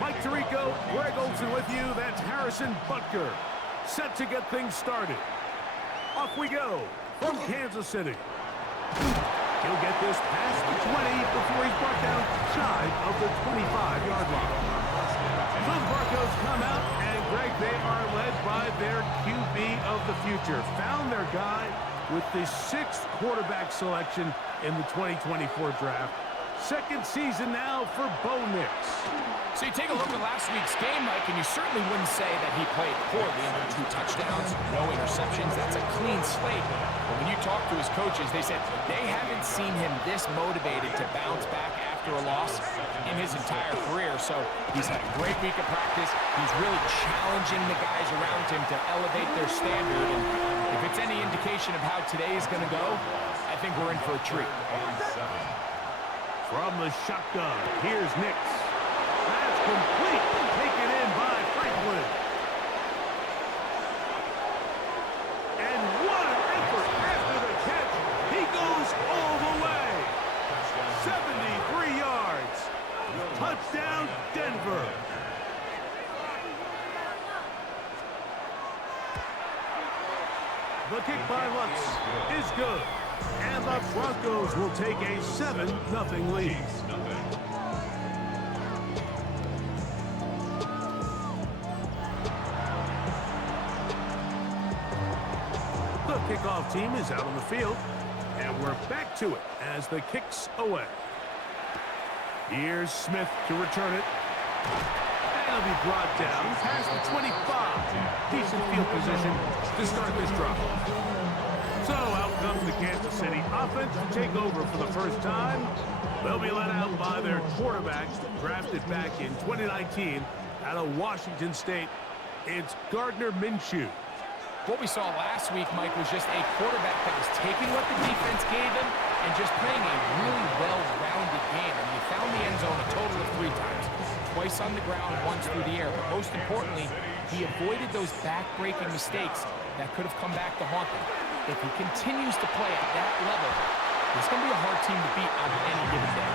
Mike Tirico, Greg Olson with you. That's Harrison Butker. Set to get things started. Off we go from Kansas City. He'll get this past the 20 before he's brought down shy of the 25-yard line. So the Broncos come out, and Greg, they are led by their QB of the future. Found their guy with the 6th quarterback selection in the 2024 draft. Second season now for Bo Nix. So you take a look at last week's game, Mike, and you certainly wouldn't say that he played poorly. 2 touchdowns, no interceptions. That's a clean slate. But when you talk to his coaches, they said they haven't seen him this motivated to bounce back after a loss in his entire career. So he's had a great week of practice. He's really challenging the guys around him to elevate their standard. And if it's any indication of how today is going to go, I think we're in for a treat. From the shotgun, here's Nix. That's complete. Taken in by Franklin. And what an effort after the catch. He goes all the way. 73 yards. Touchdown, Denver. The kick by Lutz is good. And the Broncos will take a 7-0 lead. The kickoff team is out on the field, and we're back to it as the kick's away. Here's Smith to return it. And he'll be brought down past the 25. Decent field position to start this drive. So out comes the Kansas City offense to take over for the first time. They'll be led out by their quarterback, drafted back in 2019 out of Washington State. It's Gardner Minshew. What we saw last week, Mike, was just a quarterback that was taking what the defense gave him and just playing a really well-rounded game. I mean, he found the end zone a total of 3 times. Twice on the ground, once through the air. But most importantly, he avoided those back-breaking mistakes that could have come back to haunt him. If he continues to play at that level, it's going to be a hard team to beat on any given day.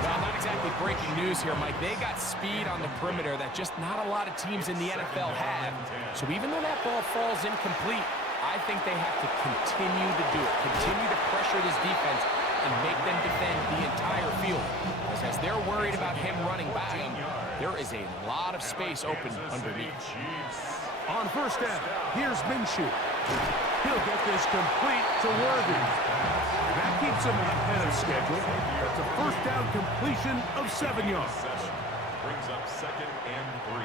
Well, not exactly breaking news here, Mike. They got speed on the perimeter that just not a lot of teams in the NFL have. So even though that ball falls incomplete, I think they have to continue to do it. Continue to pressure this defense and make them defend the entire field. As they're worried about him running by them, there is a lot of space open underneath. On first down, here's Minshew. He'll get this complete to Worthy. That keeps him ahead of schedule. That's a first down completion of 7 yards. Brings up 2nd and 3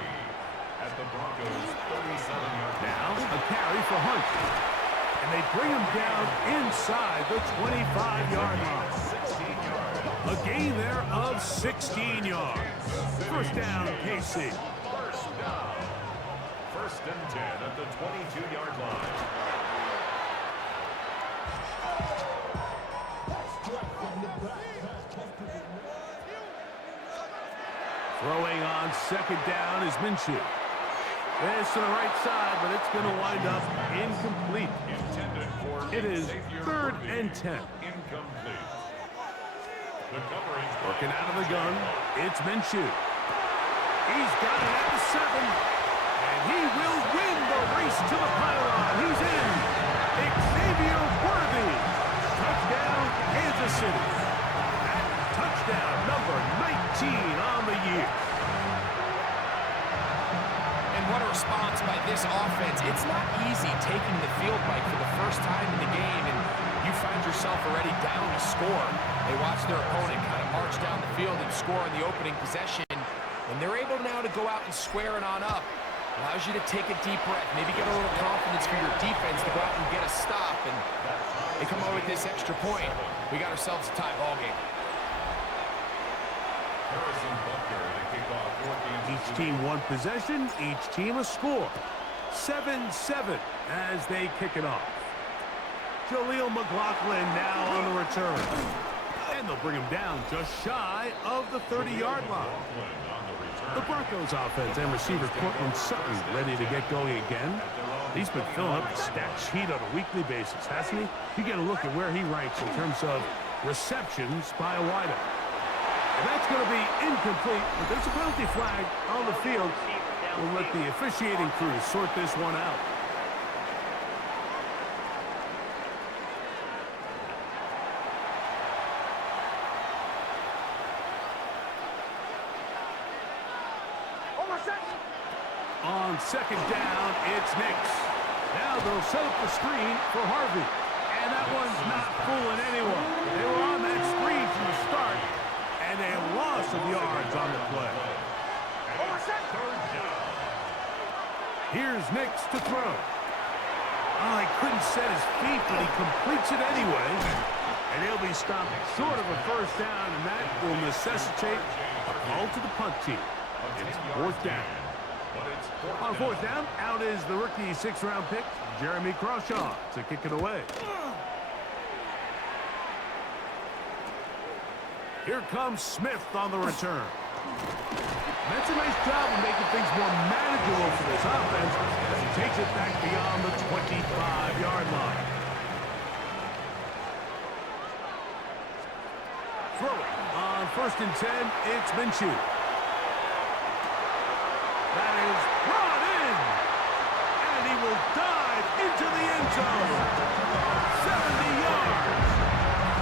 at the Broncos 37-yard. Now a carry for Hunt. And they bring him down inside the 25-yard line. A gain there of 16 yards. First down, KC. First and 10 at the 22-yard line. Throwing on second down is Minshew. This to the right side, but it's going to wind up incomplete. Intended for it is 3rd and 10. Incomplete. The coverage. Working out of the gun, it's Minshew. He's got it at the 7. And he will win the race to the pylon. He's in. Xavier Worthy. Touchdown, Kansas City. That touchdown number 19 on the year. And what a response by this offense. It's not easy taking the field, Mike, for the first time in the game, and you find yourself already down a score. They watch their opponent kind of march down the field and score in the opening possession. And they're able now to go out and square it on up. Allows you to take a deep breath, maybe get a little confidence for your defense to go out and get a stop. And they come over with this extra point. We got ourselves a tie ball game. Each team one possession, each team a score. 7-7 as they kick it off. Jaleel McLaughlin now on the return. And they'll bring him down just shy of the 30-yard line. The Broncos offense and receiver Cortland Sutton ready to get going again. He's been filling up the stat sheet on a weekly basis, hasn't he? You get a look at where he ranks in terms of receptions by a wideout. And that's going to be incomplete, but there's a penalty flag on the field. We'll let the officiating crew sort this one out. On second down, it's Nix. Now they'll set up the screen for Harvey. And that one's not fooling anyone. They were on that screen from the start, and a loss of yards on the play. Here's Nix to throw. Oh, he couldn't set his feet, but he completes it anyway. And he'll be stopped short of a first down, and that will necessitate a call to the punt team. It's fourth down. On fourth down, out is the rookie sixth-round pick, Jeremy Crawshaw, to kick it away. Here comes Smith on the return. That's a nice job of making things more manageable for this offense as he takes it back beyond the 25-yard line. Throwing on 1st and 10, it's Minshew. That is brought in, and he will dive into the end zone. 70 yards.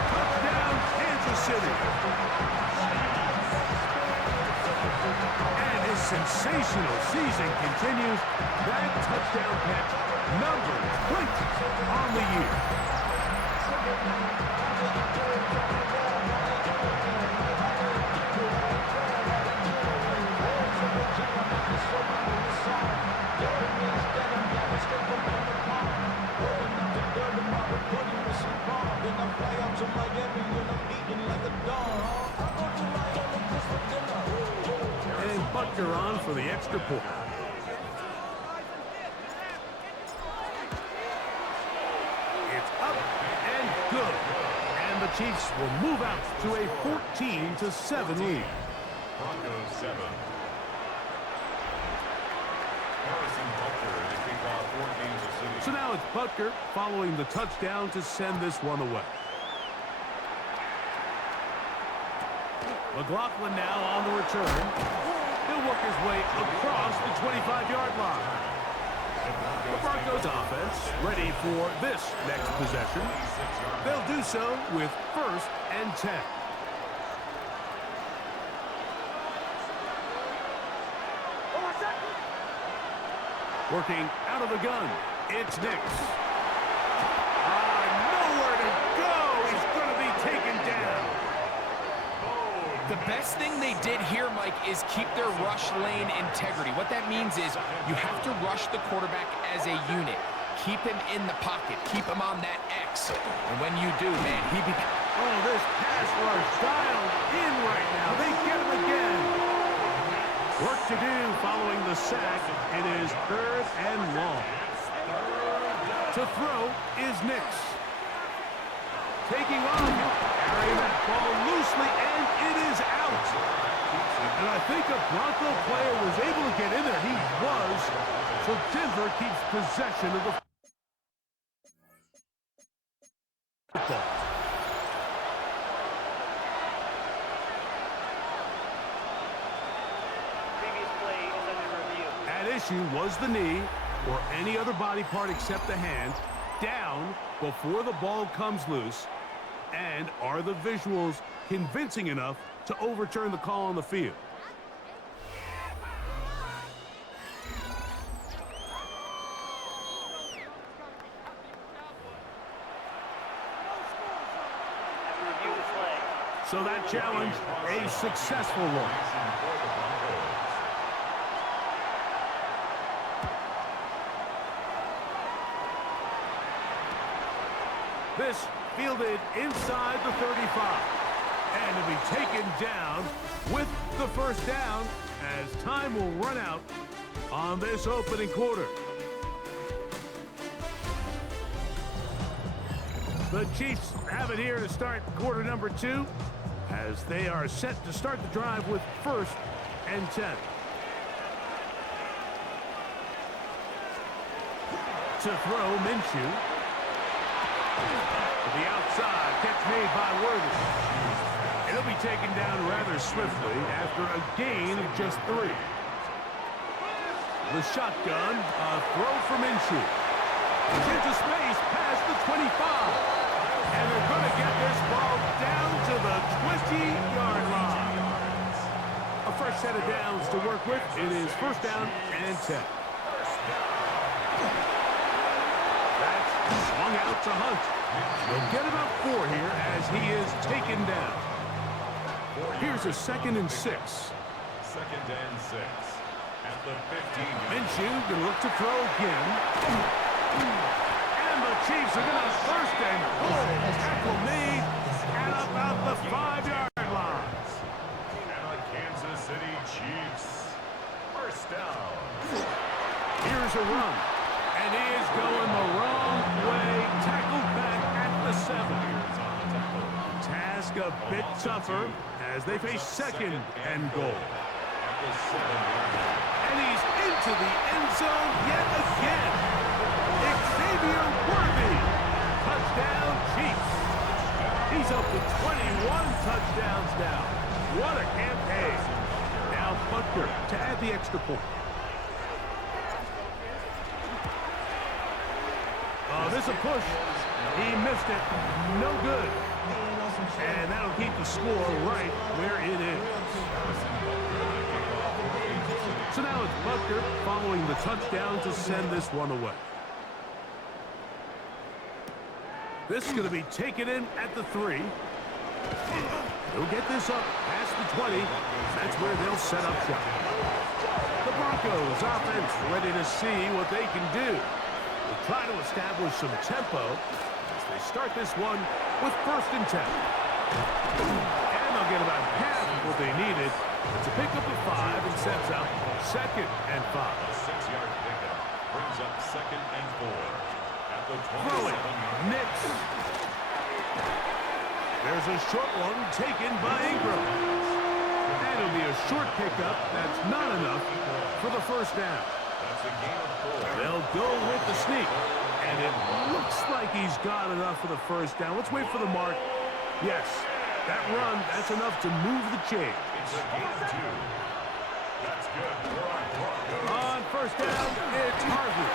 Touchdown, Kansas City. And his sensational season continues. That touchdown catch, number 20 on the year. And Butker on for the extra point. It's up and good. And the Chiefs will move out to a 14-7 lead. Broncos 7. So now it's Butker following the touchdown to send this one away. McLaughlin now on the return. He'll work his way across the 25-yard line. The Broncos offense ready for this next possession. They'll do so with 1st and 10. Working out of the gun, it's Nix. Nowhere to go. He's going to be taken down. The best thing they did here, Mike, is keep their rush lane integrity. What that means is you have to rush the quarterback as a unit. Keep him in the pocket. Keep him on that X. And when you do, man, he becomes... Oh, this pass rush dialed in right now. They get him again. Work to do following the sack. It is 3rd and long. To throw is Nix. Taking on, carrying that ball loosely, and it is out. And I think a Bronco player was able to get in there. He was. So Denver keeps possession of the football. At issue was the knee or any other body part except the hand down before the ball comes loose. And are the visuals convincing enough to overturn the call on the field? So that challenge, a successful one. This fielded inside the 35. And to be taken down with the first down as time will run out on this opening quarter. The Chiefs have it here to start quarter number 2 as they are set to start the drive with 1st and 10. To throw, Minshew. To the outside, catch made by Worthy. He'll be taken down rather swiftly after a gain of just 3. The shotgun, a throw from Minshew. Into space past the 25. And they're going to get this ball down to the 20-yard line. A fresh set of downs to work with. It is first down and 10. That's swung out to Hunt. He'll get about 4 here as he is taken down. Here's a 2nd and 6. 2nd and 6. At the 15. Minshew going to look to throw again. And the Chiefs are going to first and goal. Tackle made at about the 5-yard line. And the Kansas City Chiefs. First down. Here's a run. And he is going the wrong way. Tackled back at the 7. Task a bit tougher as they face 2nd and goal. At the 7-yard line. And he's into the end zone yet again. Xavier Worthy. Touchdown, Chiefs. He's up to 21 touchdowns now. What a campaign. Now Butker to add the extra point. Oh, this is a push. He missed it. No good. And that'll keep the score right where it is. So now it's Butker following the touchdown to send this one away. This is going to be taken in at the 3. He'll get this up past the 20. That's where they'll set up shop. The Broncos offense ready to see what they can do. They'll try to establish some tempo as they start this one with 1st and 10. And they'll get about half of what they needed. It's a pickup of 5 and sets up 2nd and 5. A 6-yard pickup brings up 2nd and 4. At the 27. Nix. There's a short one taken by Ingram. And it'll be a short pickup. That's not enough for the first down. That's a gain of 4. They'll go with the sneak. And it looks like he's got enough for the first down. Let's wait for the mark. Yes, that run, that's enough to move the chain. It's a gain of 2. That's good. On first down, it's Harvey.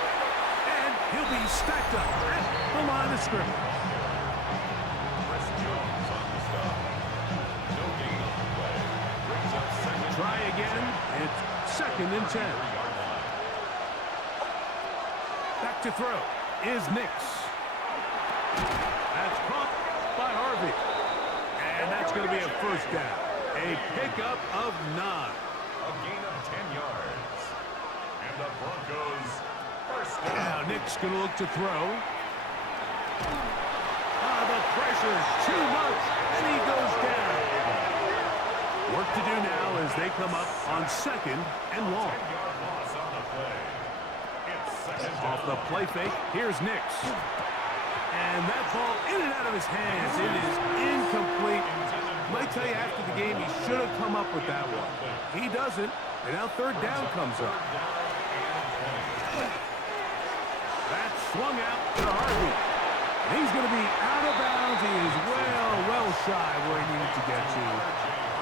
And he'll be stacked up at the line of scrimmage. Chris Jones on the stop. No gain on the play. Brings up 2nd. Try again. It's 2nd and 10. Back to throw is Nix. That's caught by Harvey. And that's going to be a first down. A pickup of 9. A gain of 10 yards. And the Broncos first down. Now Nick's going to look to throw. The pressure too much, and he goes down. Work to do now as they come up on 2nd and long. 10-yard loss on the play. It's 2nd down. Off the play fake, here's Nix. And that ball in and out of his hands. It is incomplete. Might tell you after the game he should have come up with that one. He doesn't, and now 3rd down comes up. That's swung out to Harvey. And he's going to be out of bounds. He is well shy where he needed to get to.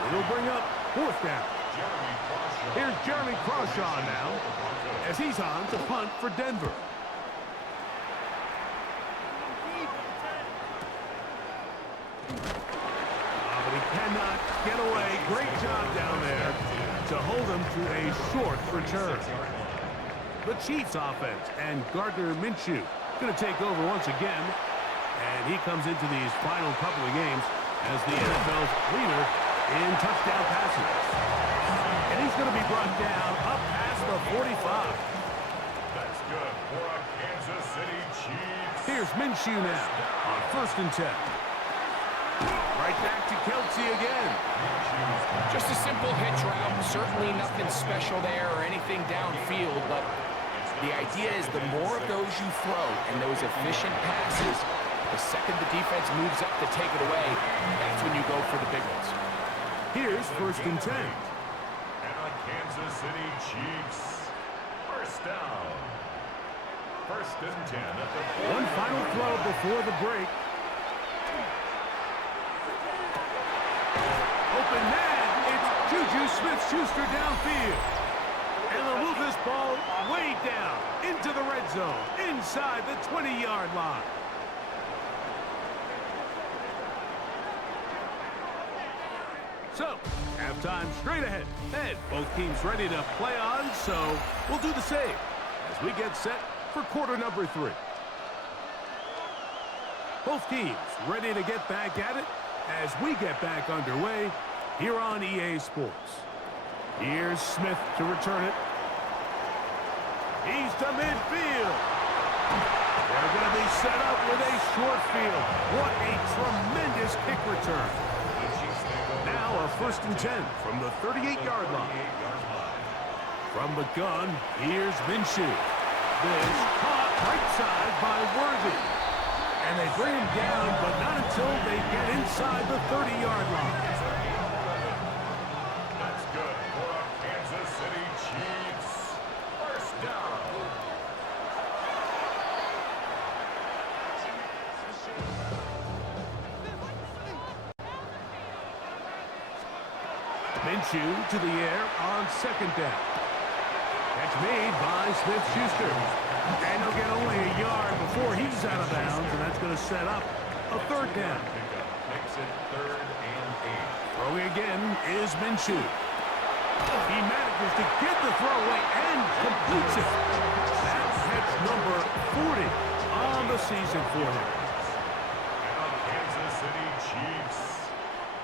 It'll bring up 4th down. Here's Jeremy Crawshaw now as he's on to punt for Denver. But he cannot get away. Great job down there to hold him to a short return. The Chiefs offense and Gardner Minshew going to take over once again. And he comes into these final couple of games as the NFL's leader in touchdown passes. And he's going to be brought down up past the 45. That's good for a Kansas City Chiefs. Here's Minshew now on 1st and 10. Right back to Kelsey again. Just a simple hitch route. Certainly nothing special there or anything downfield, but the idea is the more of those you throw and those efficient passes, the second the defense moves up to take it away, that's when you go for the big ones. Here's 1st and 10. And the Kansas City Chiefs. First down. 1st and 10 at the 40. One final throw before the break. open man. It's Juju Smith-Schuster downfield. And they'll move this ball way down into the red zone, inside the 20-yard line. So, halftime straight ahead. And both teams ready to play on, so we'll do the same as we get set for quarter number 3. Both teams ready to get back at it as we get back underway here on EA Sports. Here's Smith to return it. He's to midfield. They're going to be set up with a short field. What a tremendous kick return. Now a 1st and 10 from the 38-yard line. From the gun, here's Minshew. This caught right side by Worthy. And they bring him down, but not until they get inside the 30-yard line. That's good for a Kansas City Chiefs. First down. Minshew to the air on 2nd down. Catch made by Smith-Schuster. And he'll get only a yard before he's out of bounds, and that's going to set up a 3rd down. Makes it 3rd and 8. Throwing again is Minshew. He manages to get the throw away and completes it. That's catch number 40 on the season for him. And the Kansas City Chiefs.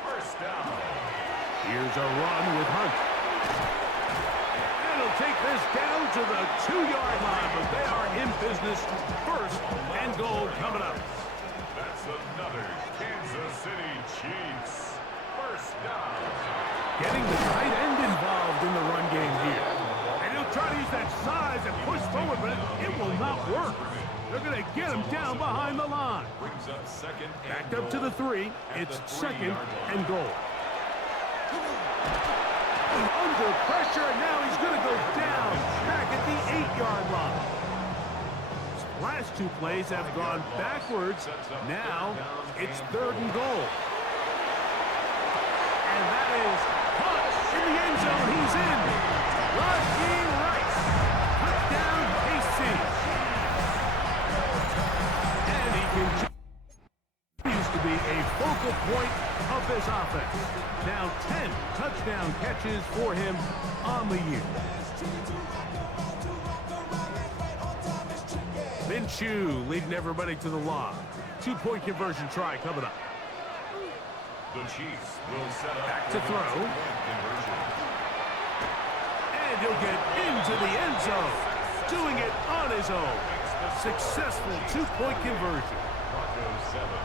First down. Here's a run with Hunt. And he'll take this down to the 2-yard line, but they are in business. 1st and goal coming up. That's another Kansas City Chiefs. First down. Getting the tight end involved in the run game here. And he'll try to use that size and push forward, but it will not work. They're going to get him down behind the line. Brings up 2nd and Backed up to the 3. It's 2nd and goal. Under pressure, and now he's going to go down back at the 8-yard line. His last 2 plays have gone backwards. Now it's 3rd and goal. And that is caught in the end zone. He's in. Rashee Rice. Touchdown, KC. And he continues to be a focal point of this offense. Now 10 touchdown catches for him on the year. Minshew leading everybody to the line. 2-point conversion try coming up. the Chiefs will set up back to throw. conversion. And he'll get into the end zone. Doing it on his own. Successful 2-point conversion.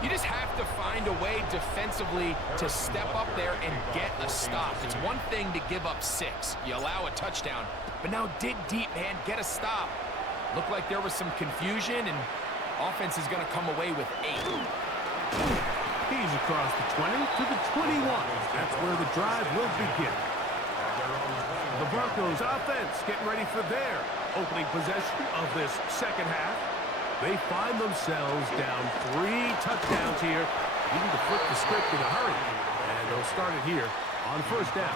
You just have to find a way defensively to step up there and get a stop. It's one thing to give up 6. You allow a touchdown. But now dig deep, man. Get a stop. Looked like there was some confusion, and offense is going to come away with 8. He's across the 20 to the 21. That's where the drive will begin. The Broncos offense getting ready for their opening possession of this second half. They find themselves down 3 touchdowns here. Needing to flip the script in a hurry. And they'll start it here on first down.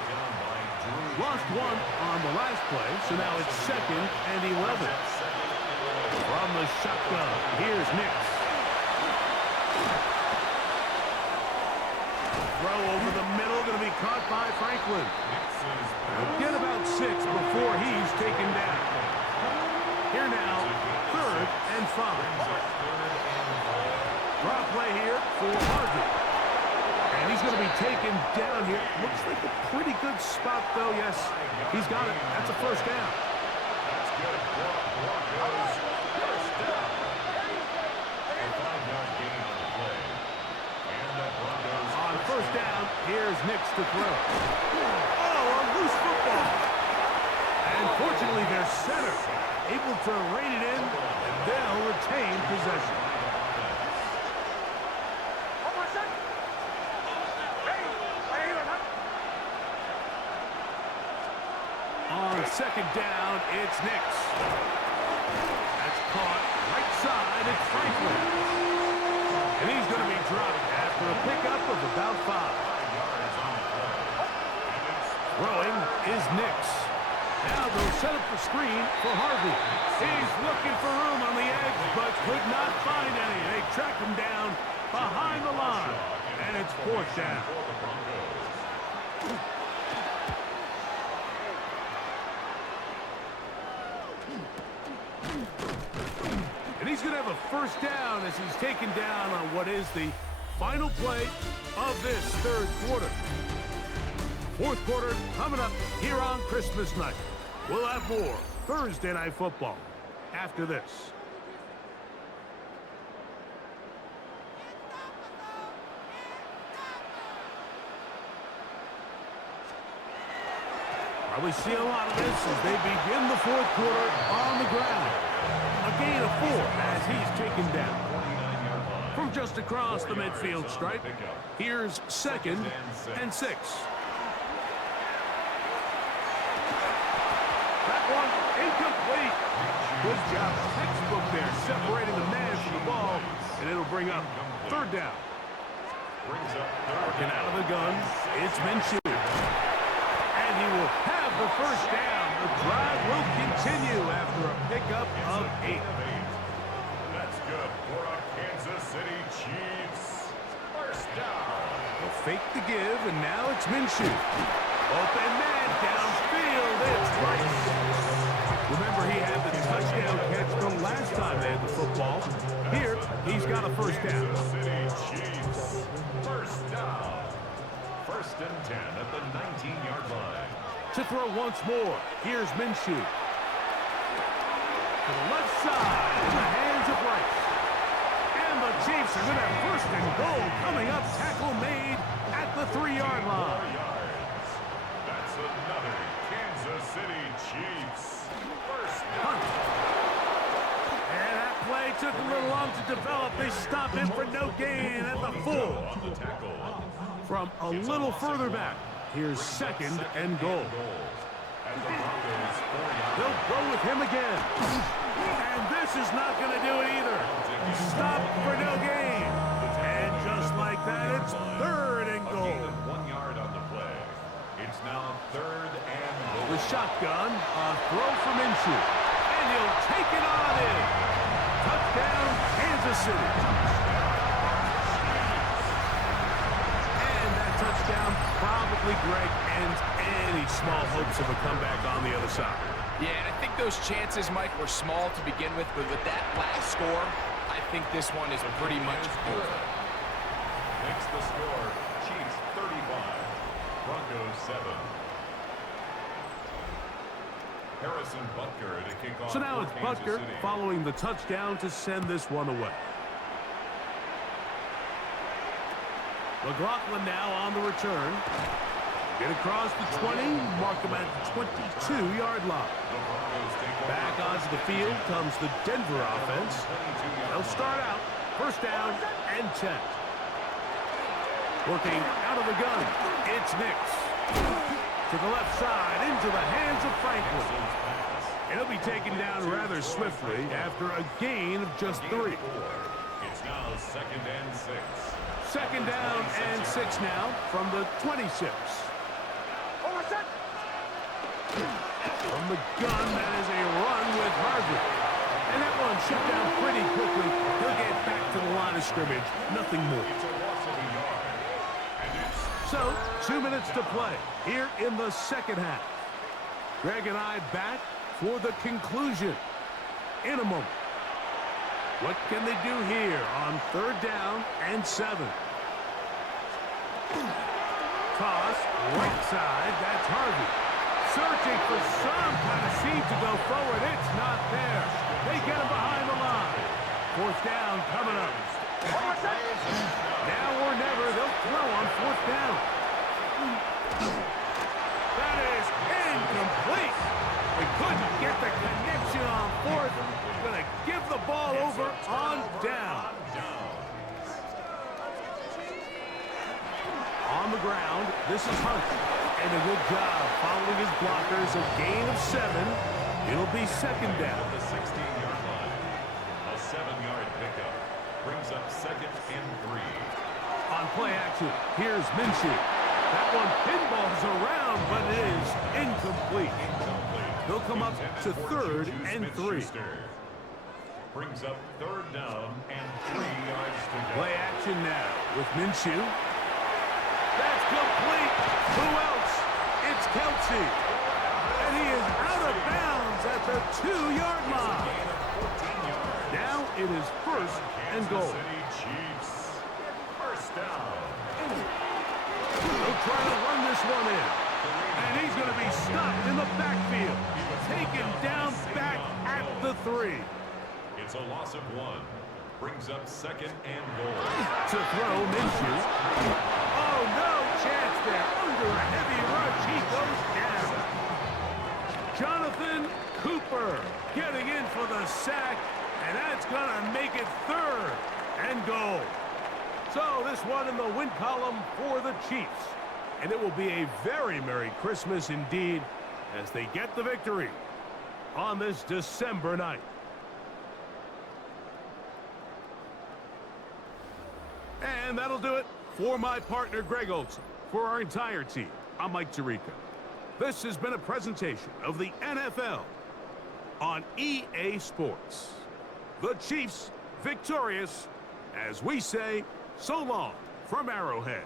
Lost 1 on the last play, so now it's 2nd and 11. From the shotgun, here's Nix. Throw over the middle, going to be caught by Franklin. He'll get about 6 before he's taken down. Here now, 3rd and 5. Drop play here for Harvey. And he's going to be taken down here. Looks like a pretty good spot, though. Yes, he's got it. That's a first down. That's good. Broncos first down. A 5-yard gain on the play. And the Broncos On first down, here's Nix to throw. Oh, a loose football. And fortunately, their center able to rein it in, and they'll retain possession. On second down, it's Nix. That's caught right side, it's Franklin. And he's going to be dropped after a pickup of about 5. Throwing is Nix. Now they'll set up the screen for Harvey. He's looking for room on the edge, but could not find any. They track him down behind the line, and it's fourth down. And he's going to have a first down as he's taken down on what is the final play of this third quarter. Fourth quarter coming up here on Christmas night. We'll have more Thursday Night Football after this. Probably see a lot of this as they begin the fourth quarter on the ground. A gain of 4 as he's taken down. From just across the midfield stripe, here's 2nd and 6. That one incomplete. Good job, textbook there, separating the man from the ball, and it'll bring up 3rd down. Working out of the gun, it's Minshew. And he will have the first down. The drive will continue after a pickup of 8. That's good for our Kansas City Chiefs. First down. They'll fake the give, and now it's Minshew. Open man downfield. It's Rice. Remember, he had the touchdown catch the last time they had the football. Here, he's got a first down. Kansas City Chiefs. First down. 1st and 10 at the 19-yard line. To throw once more, here's Minshew. To the left side, in the hands of Rice. And the Chiefs are going to have 1st and goal coming up. Tackle made at the 3-yard line. That's another Kansas City Chiefs. First Hunt. down. And that play took a little long to develop. They stop him for no gain at the 4. On the tackle. From a little further back, here's 2nd and goal. At the Broncos 4-yard. They'll go with him again. And this is not going to do it either. Stop for no gain. And just like that, it's 3rd and A goal. gain of 1 yard on the play. It's now 3rd and goal. The shotgun, a throw from Minshew. And he'll take it on in. Touchdown, Kansas City. Touchdown probably, Greg, ends any small hopes of a comeback on the other side. Yeah, and I think those chances, Mike, were small to begin with, but with that last score, I think this one is pretty much over. Makes the score Chiefs 35, Broncos 7. Harrison Butker to kick off. So now it's Butker following the touchdown to send this one away. McLaughlin now on the return. Get across the 20, mark him at the 22-yard line. Back onto the field comes the Denver offense. They'll start out 1st down and 10. Working out of the gun, it's Nix. To the left side, into the hands of Franklin. He'll be taken down rather swiftly after a gain of just 3. It's now 2nd and 6. 2nd down and 6 now from the 26. From the gun, that is a run with Harvey. And that one shut down pretty quickly. He'll get back to the line of scrimmage. Nothing more. So, 2 minutes to play here in the 2nd half. Greg and I back for the conclusion in a moment. What can they do here on 3rd down and 7? Toss, right side, that's Harvey. Searching for some kind of seam to go forward. It's not there. They get him behind the line. 4th down coming up. Now or never, they'll throw on 4th down. That is incomplete. They couldn't get the connection on 4th. Going to give the ball over on down. On the ground, this is Hunt. And a good job following his blockers. A gain of 7. It'll be 2nd down. The 16-yard line. A 7-yard pickup brings up 2nd and 3. On play action, here's Minshew. That one pinballs around, but it is incomplete. They'll come up to 3rd and 3. Brings up 3rd down and 3 yards to go. Play action now with Minshew. That's complete. Who else? It's Kelsey. And he is out of bounds at the 2-yard line. Now it is 1st and goal. Chiefs. 1st down. They'll try to run this one in. And he's going to be stopped in the backfield. Taken down back at the 3. It's a loss of 1. Brings up 2nd and goal. To throw, Minshew. Oh, no chance there. Under a heavy rush, he goes down. Jonathan Cooper getting in for the sack, and that's going to make it 3rd and goal. So this one in the win column for the Chiefs. And it will be a very Merry Christmas indeed as they get the victory on this December night. And that'll do it for my partner, Greg Olson. For our entire team, I'm Mike Tirico. This has been a presentation of the NFL on EA Sports. The Chiefs victorious, as we say, so long from Arrowhead.